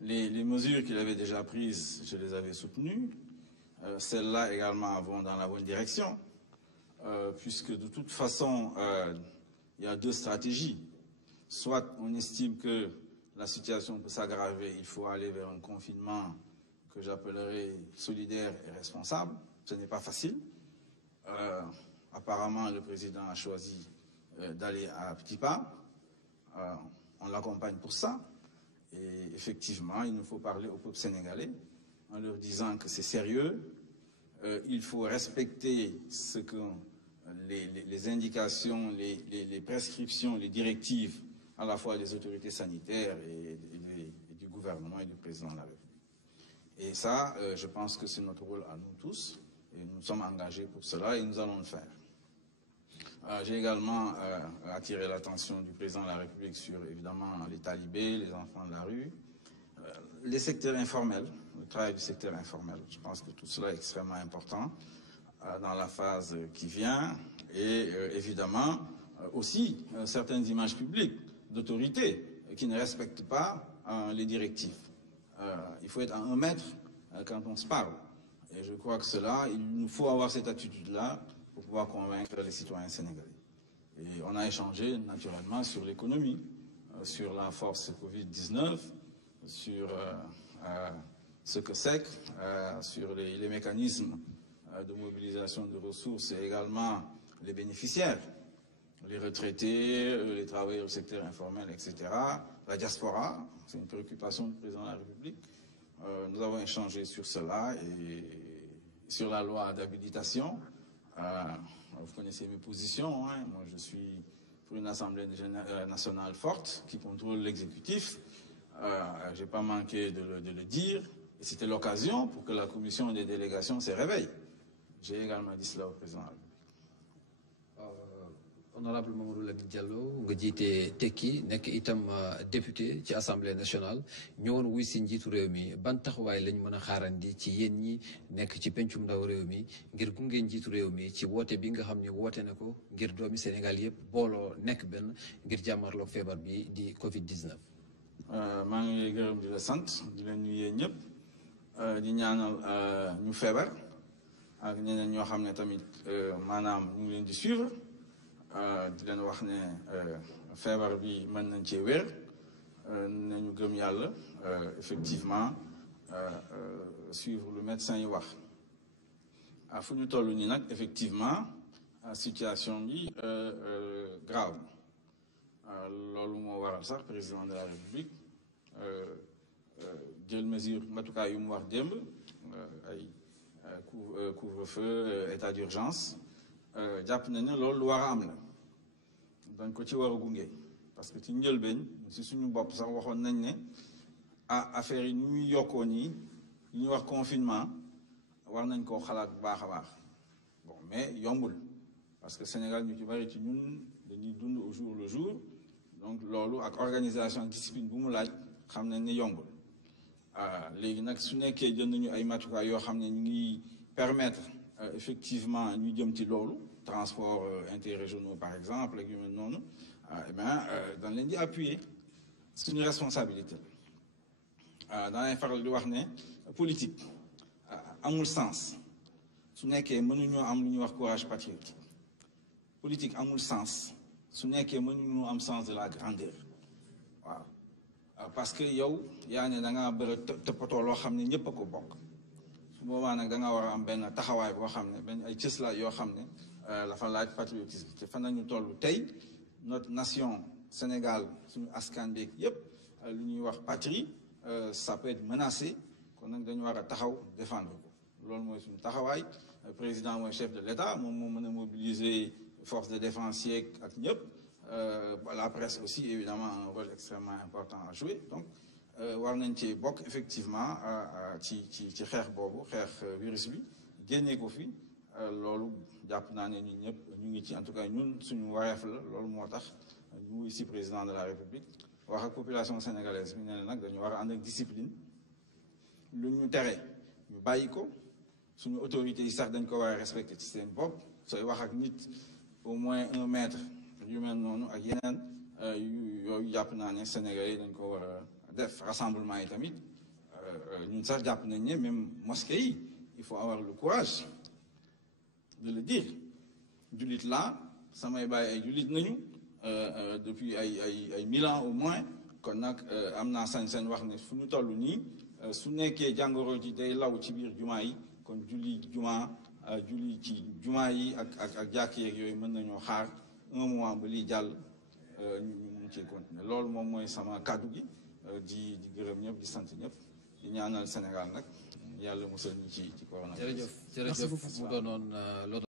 Les mesures qu'il avait déjà prises, je les avais soutenues. Celles-là également vont dans la bonne direction, puisque de toute façon, il y a deux stratégies. Soit on estime que la situation peut s'aggraver, il faut aller vers un confinement que j'appellerais solidaire et responsable. Ce n'est pas facile. Apparemment, le président a choisi d'aller à petits pas. On l'accompagne pour ça. Et effectivement, il nous faut parler au peuple sénégalais en leur disant que c'est sérieux. Il faut respecter ce que les indications, les prescriptions, les directives à la fois des autorités sanitaires et du gouvernement et du président de la République. Et ça, je pense que c'est notre rôle à nous tous. Et nous sommes engagés pour cela et nous allons le faire. J'ai également attiré l'attention du président de la République sur, évidemment, les talibés, les enfants de la rue, les secteurs informels, le travail du secteur informel. Je pense que tout cela est extrêmement important dans la phase qui vient. Et évidemment, aussi certaines images publiques d'autorités qui ne respectent pas les directives. Il faut être à 1 mètre quand on se parle. Et je crois que cela, il nous faut avoir cette attitude-là pour pouvoir convaincre les citoyens sénégalais. Et on a échangé naturellement sur l'économie, sur la force Covid-19, sur ce que c'est, sur les mécanismes de mobilisation de ressources et également les bénéficiaires, les retraités, les travailleurs du secteur informel, etc. La diaspora, c'est une préoccupation du président de la République. Nous avons échangé sur cela et sur la loi d'habilitation. Vous connaissez mes positions. Hein. Moi, je suis pour une Assemblée nationale forte qui contrôle l'exécutif. Je n'ai pas manqué de le dire. Et c'était l'occasion pour que la commission des délégations se réveille. J'ai également dit cela au président de la République. Honorable Mamadou Lamine Diallo nga jiite tekki nekk itam député ci assemblée nationale ñëwoon wuy si njiitu réew mi ban taxawaay lañ mën a xaarandi ci yéen ñi nekk ci pencum ndaw réew mi ngir gunge njiitu réew mi ci woote bi nga xam ne woote na ko ngir doomi Sénégal yëpp booloo nekk benn ngir jàmmarloog feebar bi di Covid-19. maa ngi lay gërëm di la sant di leen nuyu ñëpp di ñaanal ñu feebar ak ñeneen ñoo xam ne tamit maanaam ñu ngi leen di suivre. di leen wax ne feebar bi mën nañ cee wér nañu gëm yàlla effectivement suivre lu médecin yi wax fu ñu toll nii nag effectivement situation bi grave loolu moo waral sax président de la République jël mesure matukaay yu mu wax démb ay couvre-feu état d'urgence jàpp na ne loolu lu war a am la dañ ko ci war a gunge parce que ci njëlbeen si suñu bopp sax waxoon nañ ne affaire yi ñuy yokkoo nii yi ñuy wax confinement war nañ koo xalaat bu baax a baax bon mais yombul parce que Sénégal ñu ci bari ci ñun dañuy dund au jour le jour donc loolu ak organisation discipline bu mu laaj xam nañ ne yombul léegi nag su nekkee jël nañu ay matukaay yoo xam ne ñu ngi permettre effectivement ñu jëm ci loolu transport interrégionaux par exemple ak yu mel noonu eh bien dañ leen di appuyer suñu responsabilité daanay faral di wax ne politique amul sens su nekkee mënuñoo am lu ñuy wax courage patriotique politique amul sens su nekkee mënuñoo am sens de la grandeur waaw parce que yow yaa ne da ngaa bëri toppatoo loo xam ne ñëpp a ko bokk su boobaa nag da nga war a am benn taxawaay boo xam ne benn ay cëslaay yoo xam ne dafa laaj patriotisme te fan nañu toll tey notre nation Sénégal suñu askan beeg yëpp lu ñuy wax patrie ça peut être menacé kon nag dañu war a taxaw défendre ko loolu mooy suñu taxawaay président mooy chef de l'État moom moo mën a mobiliser force de défense yeeg ak ñëpp la presse aussi évidemment a un rôle extrêmement important à jouer donc war nañ ci bokk effectivement ci xeex boobu xeex virus bi génnee ko fi loolu jàpp naa ne ñun ñëpp ñu ngi ci en tout cas ñun suñu wareef la loolu moo tax ñu wuy si président de la République wax ak population sénégalaise bi ne nag dañu war a ànd ak discipline lu ñu tere ñu bàyyi ko suñu autorités yi sax dañ ko war a respecté ci seen bopp sooy wax ak nit au moins 1 mètre yu mel noonu ak yeneen yooyu jàpp naa ne Sénégalais yi dañ ko war a def rassemblement yi tamit ñun sax jàpp nañ ne même mosquée yi il faut avoir le courage de le dire jullit laa samay baay ay jullit nañu depuis ay 1000 ans au moins kon nag am naa sañ-sañ wax ne fu ñu toll nii su nekkee jàngoro ji day law ci biir jumaa yi kon julli ci jumaa yi ak jàkk yeeg yooyu mën nañoo xaar un mois ba lii jàll ñu mun cee continuer loolu moom mooy sama kàddu gi di gërëm ñëpp di sant ñëpp di ñaanal Sénégal nag yàlla musal ñu ci corona. jërëjëf mu doonoon